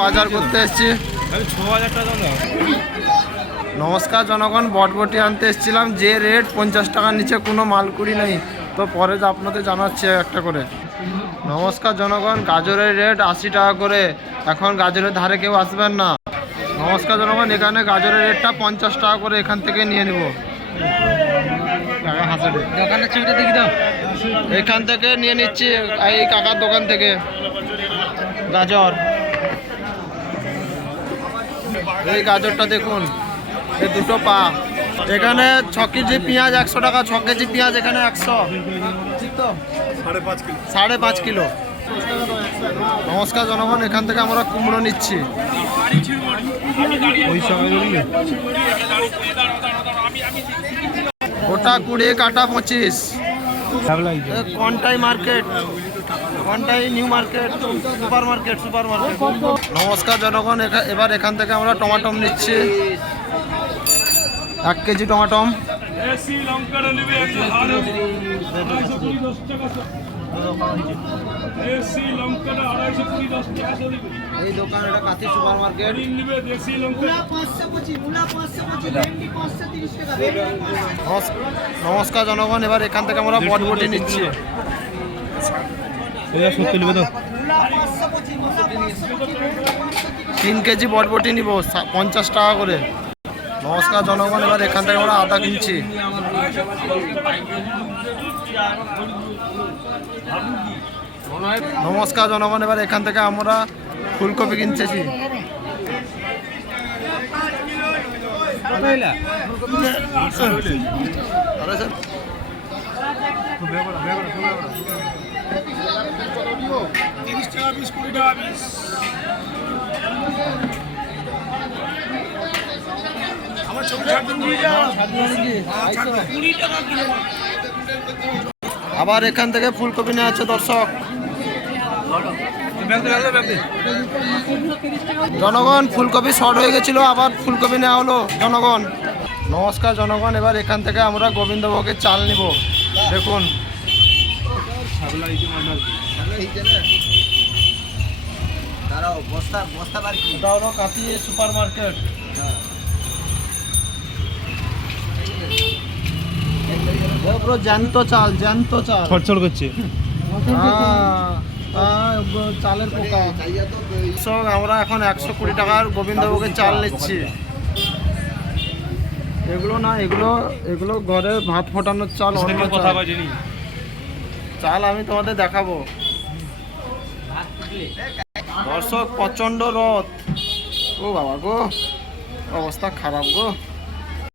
বাজার করতে এসেছি। নমস্কার জনগণ, বটবটি আনতে এসেছিলাম, যে রেট 50 টাকার নিচে কোনো মালকুড়ি নেই। তো পরে আপনাদের জানাচ্ছি একটা করে। নমস্কার জনগণ, গাজরের রেট 80 টাকা করে। এখন গাজরের ধারে কেউ আসবেন না। নমস্কার জনগণ, এখানে গাজরের রেটটা 50 টাকা করে, এখান থেকে নিয়ে নেব। এখান থেকে নিয়ে নিচ্ছি, এই কাকার দোকান থেকে গাজর। এই গাজরটা দেখুন, এই দুটো পা। এখানে 6 কেজি পেঁয়াজ 100 টাকা, 6 কেজি পেঁয়াজ এখানে 100, ঠিক তো? 5.5 কিলো। নমস্কার জনগণ, এখান থেকে আমরা কুমড়ো নিচ্ছি। গোটা 20, কাটা 25। Contai market, Contai new market, super market. নমস্কার জনগণ, এবার এখান থেকে আমরা টমাটম নিচ্ছি। 1 কেজি টমাটম। এই দোকান, এটা কাঁথি সুপার মার্কেট। নমস্কার জনগণ, এবার এখান থেকে আমরা বটবটি নিচ্ছি। 3 কেজি বটবটি নিব, 50 টাকা করে। নমস্কার জনগণ, এবার এখান থেকে আমরা আদা কিনছি। নমস্কার জনগণ, এবার এখান থেকে আমরা ফুলকপি কিনতেছি। আবার এখান থেকে ফুলকপি নেওয়া আছে দর্শক। জনগণ, ফুলকপি শর্ট হয়ে গেছিল, আবার ফুলকপি নেওয়া হলো জনগণ। নমস্কার জনগণ, এবার এখান থেকে আমরা গোবিন্দভোগের চাল নিব। দেখুন, কাঁথি সুপার মার্কেট। জ্যান্ত চাল, জ্যান্ত চাল ছড়ছড় করছে, চালের পোকা। আমরা এখন 120 টাকার গোবিন্দভোগের চাল নিচ্ছি। এগুলো না, এগুলো ঘরে ভাত ফোটানোর চাল, অন্য চাল আমি তোমাদের দেখাবো। দর্শক, প্রচন্ড রোদ। ও বাবা গো, অবস্থা খারাপ গো।